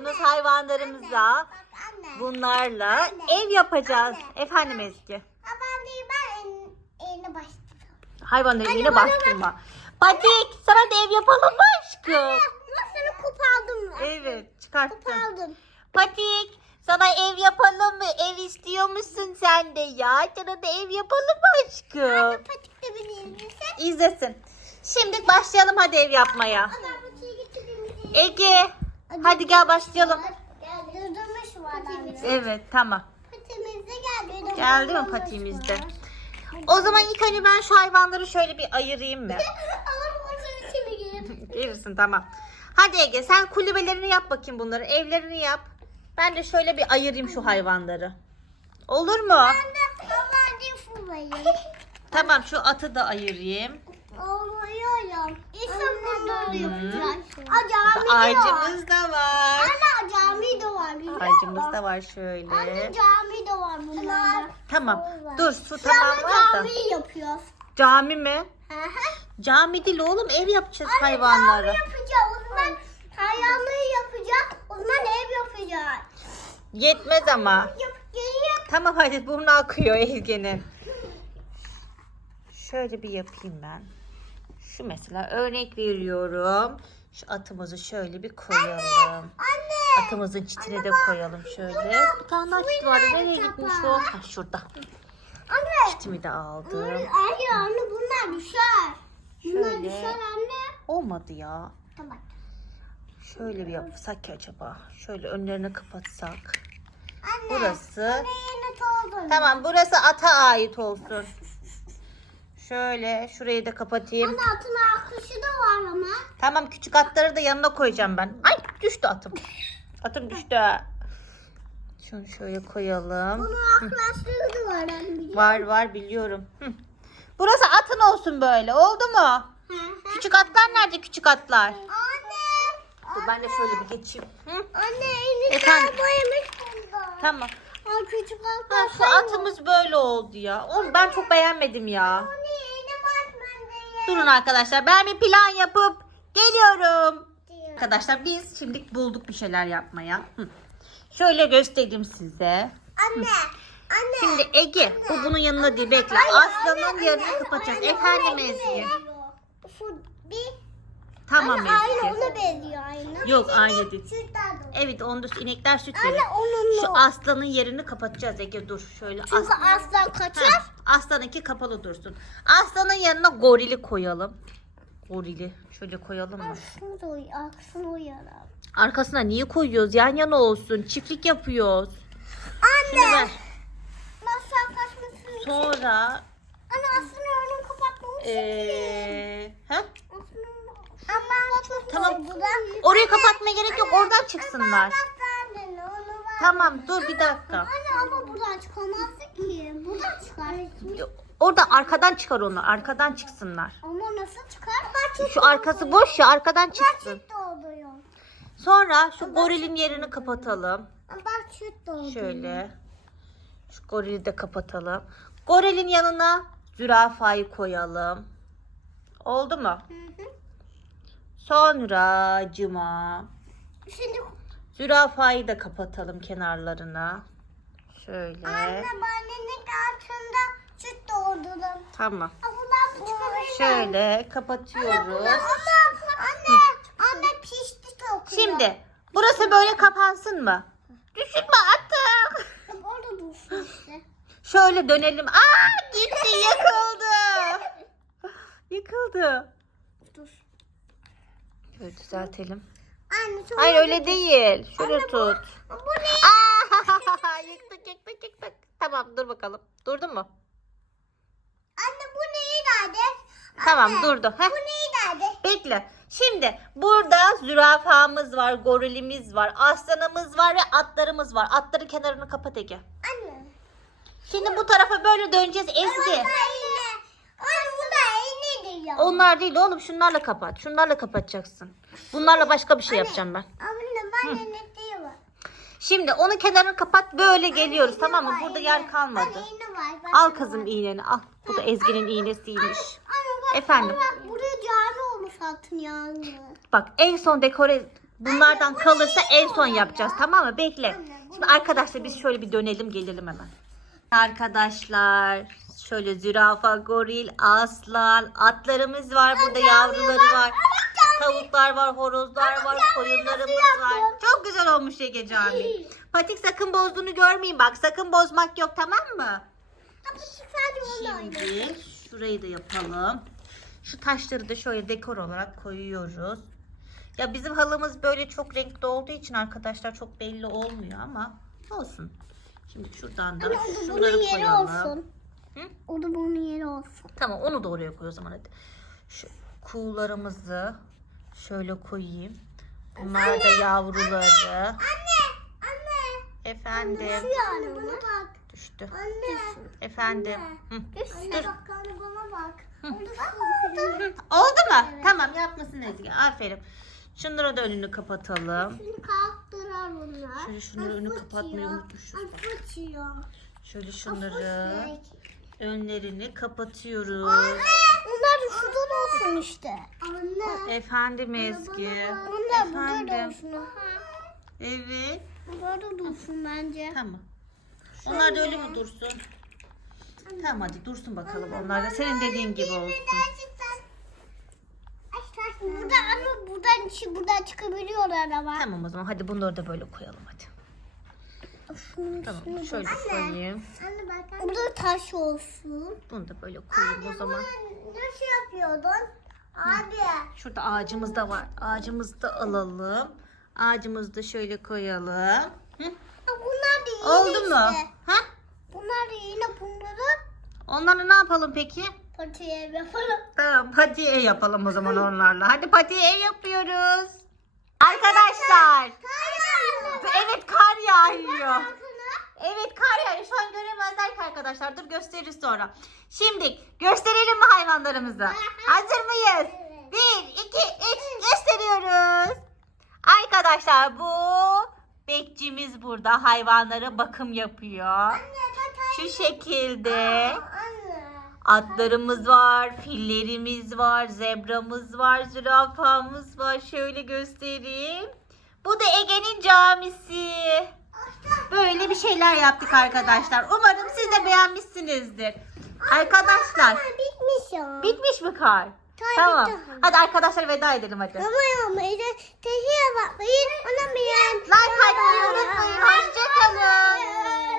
gördüğünüz hayvanlarımıza Bak anne. bunlarla Anne. ev yapacağız. Anne. Efendim Ezgi. Ha ben eline Anne, bastırma. Patik sana da ev yapalım mı aşkım? Nasıl kupaldım? Evet çıkarttım. Kupaldım. Patik sana ev yapalım mı? Ev istiyor musun sen de ya? Sana da ev yapalım mı aşkım? Patik de bilir İzlesin. Şimdi başlayalım hadi ev yapmaya. Ege hadi gel başlayalım. Durdurmuş var anne. Evet tamam. Patimizde geldi. Geldi mi patiğimizde? O zaman ilk önce ben şu hayvanları şöyle bir ayırayım mı? Gelirsin tamam. Hadi Ege sen kulübelerini yap bakayım bunları. Evlerini yap. Ben de şöyle bir ayırayım şu hayvanları. Olur mu? Ben de fubayım. Tamam şu atı da ayırayım. İşte burada yapacağız. Ağacımız da var. Ana cami de var. biliyor Ağacımız da var şöyle. Anne cami de var bunlarda. Tamam. Dur su tamam var da. cami yapıyoruz. Cami mi? Hı hı. Cami değil oğlum ev yapacağız Anne hayvanlara. cami yapacağız. O zaman hayvanlığı yapacağız. O zaman ev yapacağız. Yetmez ama. Yap. Tamam hadi burnu akıyor Ezgi'nin. Şöyle bir yapayım ben. Şu mesela örnek veriyorum. Şu atımızı şöyle bir koyalım. Anne. Atımızın çitini de koyalım şöyle. Bir tane daha çit vardı. Nereye gitmiş o? Ha, şurada. Anne. Çitimi de aldım. Hayır anne bunlar düşer. Bunlar Şöyle. düşer anne. Olmadı ya. Tamam. Şöyle bir yapsak ki acaba? Şöyle önlerini kapatsak. Anne. Burası. Toldum. Tamam burası ata ait olsun. Şöyle şurayı da kapatayım. Anne atın arkası da var ama. Tamam küçük atları da yanına koyacağım ben. Ay düştü atım. Atım düştü. Şunu şöyle koyalım. Bunun arkadaşları da var anne. Var var biliyorum. Hı. Burası atın olsun böyle. Oldu mu? Hı hı. Küçük atlar nerede küçük atlar? Anne. Dur ben de şöyle bir geçeyim. Hı? Anne elini Efendim? boyamış bunda. Tamam. Ay küçük Ha, altlar. şu atımız böyle oldu ya. Oğlum ben çok beğenmedim ya. Anne elim açmadı ya. Durun arkadaşlar ben bir plan yapıp geliyorum. Diyor. Arkadaşlar biz şimdi bulduk bir şeyler yapmaya. Hı. Şöyle göstereyim size. Anne. Anne. Şimdi Ege bu bunun yanına değil bekle. Aslanın yanını kapatacağız. Efendim Ezgi. Bir Tamam anne aynı ona benziyor aynı. Yok aynı değil. Şuradan da. Evet onda inekler süt verir. Anne onun Şu o. aslanın yerini kapatacağız Ege dur şöyle. Çünkü aslan. aslan kaçar. Ha, aslanınki kapalı dursun. Aslanın yanına gorili koyalım. Gorili şöyle koyalım mı? Uy, aksını uyarım. Arkasına niye koyuyoruz? Yan yana olsun. Çiftlik yapıyoruz. Şunu ver. Anne. Aslan kaçmasın. Sonra Anne aslan önünü kapatmamış. eee Tamam. Orayı kapatmaya gerek yok. Oradan çıksınlar. Tamam dur bir dakika. Anne ama buradan çıkamazdı ki. Buradan çıkar. Orada arkadan çıkar onu. Arkadan çıksınlar. Ama nasıl çıkar? Ben Şu arkası boş ya arkadan çıksın. Sonra şu gorilin yerini kapatalım. Şöyle. Şu gorili de kapatalım. Gorilin yanına zürafayı koyalım. Oldu mu? Hı hı. Sonra cıma. Şimdi Zürafayı da kapatalım kenarlarına. Şöyle. anne annenin altında süt doldurdum. Tamam. Ama çıkarayım. Şöyle kapatıyoruz. Ama anne, anne pişti çok. Şimdi burası böyle kapansın mı? Düşünme attım. Orada dursun işte. Şöyle dönelim. Aa gitti yıkıldı. Yıkıldı. Dur. Şöyle düzeltelim. Anne sonra Hayır öyle değil. Şöyle Anne, bu- tut. Bu ne? Aa, yıktık yıktık yıktık. Tamam dur bakalım. Durdu mu? Anne bu neyi nerede? Tamam Anne, durdu. Heh. Bu neyi nerede? Bekle. Şimdi burada zürafamız var, gorilimiz var, aslanımız var ve atlarımız var. Atların kenarını kapat Ege. Anne. Şimdi bu tarafa böyle döneceğiz Ezgi. Anne. Bu ya? Onlar değil oğlum şunlarla kapat. Şunlarla kapatacaksın. Bunlarla başka bir şey yapacağım ben. Anne ben de ne diyor? Şimdi onu kenarını kapat böyle geliyoruz tamam mı? Burada yer kalmadı. Anne iğne var. bak. Al kızım iğneni al. Bu da Ezgi'nin iğnesiymiş. Anne bak. Efendim? Bak buraya cami olmuş altın yani. Bak en son dekore Bunlardan kalırsa en son yapacağız tamam mı? Bekle. Şimdi arkadaşlar biz şöyle bir dönelim gelelim hemen. Arkadaşlar şöyle zürafa, goril, aslan, atlarımız var burada yavruları var. Tavuklar var, horozlar var, koyunlarımız var. Çok güzel olmuş Ege Cami. Patik sakın bozduğunu görmeyin bak. Sakın bozmak yok tamam mı? Şimdi şurayı da yapalım. Şu taşları da şöyle dekor olarak koyuyoruz. Ya bizim halımız böyle çok renkli olduğu için arkadaşlar çok belli olmuyor ama olsun. Şimdi şuradan da şunları koyalım. olsun. Hı? O da bunun yeri olsun. Tamam onu da oraya koy o zaman hadi. Şu kuğularımızı şöyle koyayım. Bunlar da yavruları. Anne, anne. Efendim. Yani bana bak. Düştü. Anne. Efendim. Hı. Anne bak anne bana bak. Oldu mu? Tamam yapmasın Ezgi. Aferin. Şunlara da önünü kapatalım. Şimdi kalktırar bunlar. Şöyle şunları önünü kapatmayı fıçıyor. Şöyle şunları önlerini kapatıyoruz. Onlar da şuradan olsun işte. Anne. Efendim Ezgi. Onlar burada da Efendim. olsun. Evet. Burada dursun bence. Tamam. Onlar da öyle mi dursun? Tamam hadi dursun bakalım. Onlar da senin dediğin gibi olsun. Burada ama buradan içi buradan çıkabiliyorlar ama. Tamam o zaman hadi bunları da böyle koyalım hadi. Tamam şöyle koyayım. Anne bak. Burada taş olsun. Bunu da böyle koyayım o zaman. Nasıl yapıyordun? Abi. Şurada ağacımız da var. Ağacımızı da alalım. Ağacımızı da şöyle koyalım. Hı? Bunlar da yine Oldu işte. mu? Ha? Bunlar da yine bunları Onları ne yapalım peki? patiye yapalım. Tamam patiye yapalım o zaman onlarla. Hadi patiye yapıyoruz. Arkadaşlar. Evet kar yağıyor. Evet kar yağıyor. Şu an göremezler ki arkadaşlar. Dur gösteririz sonra. Şimdi gösterelim mi hayvanlarımızı? Hazır mıyız? Bir, iki, üç gösteriyoruz. Arkadaşlar bu bekçimiz burada hayvanlara bakım yapıyor. Şu şekilde. Atlarımız var, fillerimiz var, zebramız var, zürafamız var. Şöyle göstereyim. Bu da Ege'nin camisi. Böyle bir şeyler yaptık arkadaşlar. Umarım siz de beğenmişsinizdir. Arkadaşlar Bitmiş ya. bitmiş mi kar? Tamam. Hadi arkadaşlar veda edelim hadi. Da teşekkür bakmayın. Ona beğen. Like atmayı unutmayın. Hoşçakalın.